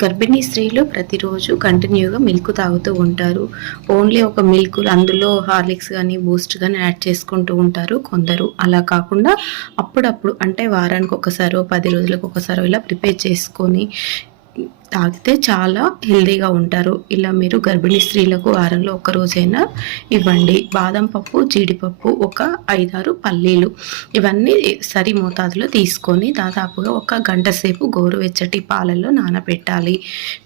గర్భిణీ స్త్రీలు ప్రతిరోజు కంటిన్యూగా మిల్క్ తాగుతూ ఉంటారు. ఓన్లీ ఒక మిల్క్ అందులో హార్లిక్స్ కానీ బూస్ట్ కానీ యాడ్ చేసుకుంటూ ఉంటారు కొందరు. అలా కాకుండా అప్పుడప్పుడు అంటే వారానికి ఒకసారో 10 రోజులకు ఒకసారో ఇలా ప్రిపేర్ చేసుకొని తాగితే చాలా హెల్తీగా ఉంటారు. ఇలా మీరు గర్భిణీ స్త్రీలకు వారంలో ఒక రోజైనా ఇవ్వండి. బాదం పప్పు, జీడిపప్పు, ఒక 5-6 పల్లీలు ఇవన్నీ సరి మోతాదులో తీసుకొని దాదాపుగా ఒక గంట సేపు గోరువెచ్చటి పాలల్లో నానబెట్టాలి.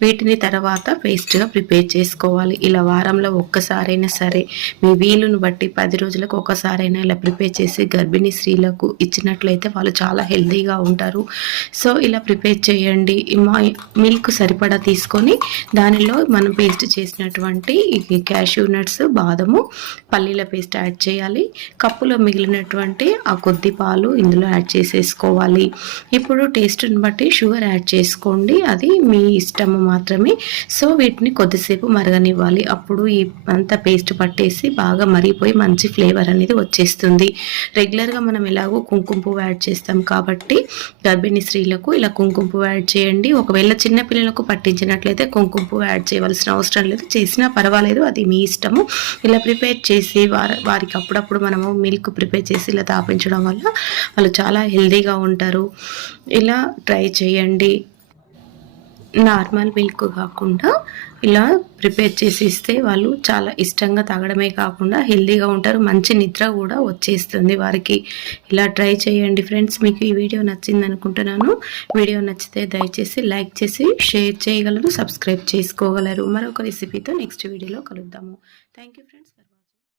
వీటిని తర్వాత పేస్ట్గా ప్రిపేర్ చేసుకోవాలి. ఇలా వారంలో ఒక్కసారైనా సరే మీ వీలును బట్టి 10 రోజులకు ఒకసారైనా ఇలా ప్రిపేర్ చేసి గర్భిణీ స్త్రీలకు ఇచ్చినట్లయితే వాళ్ళు చాలా హెల్తీగా ఉంటారు. సో ఇలా ప్రిపేర్ చేయండి. మిల్క్ సరిపడా తీసుకొని దానిలో మనం పేస్ట్ చేసినటువంటి క్యాష్యూ నట్స్, బాదము, పల్లీల పేస్ట్ యాడ్ చేయాలి. కప్పులో మిగిలినటువంటి ఆ కొద్ది పాలు ఇందులో యాడ్ చేసేసుకోవాలి. ఇప్పుడు టేస్ట్ని బట్టి షుగర్ యాడ్ చేసుకోండి, అది మీ ఇష్టము మాత్రమే. సో వీటిని కొద్దిసేపు మరగనివ్వాలి. అప్పుడు ఈ అంత పేస్ట్ పట్టేసి బాగా మరిగిపోయి మంచి ఫ్లేవర్ అనేది వచ్చేస్తుంది. రెగ్యులర్గా మనం ఎలాగో కుంకుమ పువ్వు యాడ్ చేస్తాం కాబట్టి గర్భిణీ స్త్రీలకు ఇలా కుంకుమ పువ్వు యాడ్ చేయండి. ఒకవేళ చిన్న పిల్లలకు పట్టించినట్లయితే కుంకుమ పువ్వు యాడ్ చేయవలసిన అవసరం లేదు, చేసినా పర్వాలేదు, అది మీ ఇష్టము. ఇలా ప్రిపేర్ చేసి వారికి అప్పుడప్పుడు మనము మిల్క్ ప్రిపేర్ చేసి ఇలా తాపించడం వల్ల వాళ్ళు చాలా హెల్తీగా ఉంటారు. ఇలా ట్రై చేయండి. నార్మల్ మిల్క్ కాకుండా ఇలా ప్రిపేర్ చేసి ఇస్తే వాళ్ళు చాలా ఇష్టంగా తాగడమే కాకుండా హెల్తీగా ఉంటారు. మంచి నిద్ర కూడా వచ్చేస్తుంది వారికి. ఇలా ట్రై చేయండి ఫ్రెండ్స్. మీకు ఈ వీడియో నచ్చింది అనుకుంటున్నాను. వీడియో నచ్చితే దయచేసి లైక్ చేసి షేర్ చేయగలరు, సబ్స్క్రైబ్ చేసుకోగలరు. మరొక రెసిపీతో నెక్స్ట్ వీడియోలో కలుద్దాము. Thank you friends.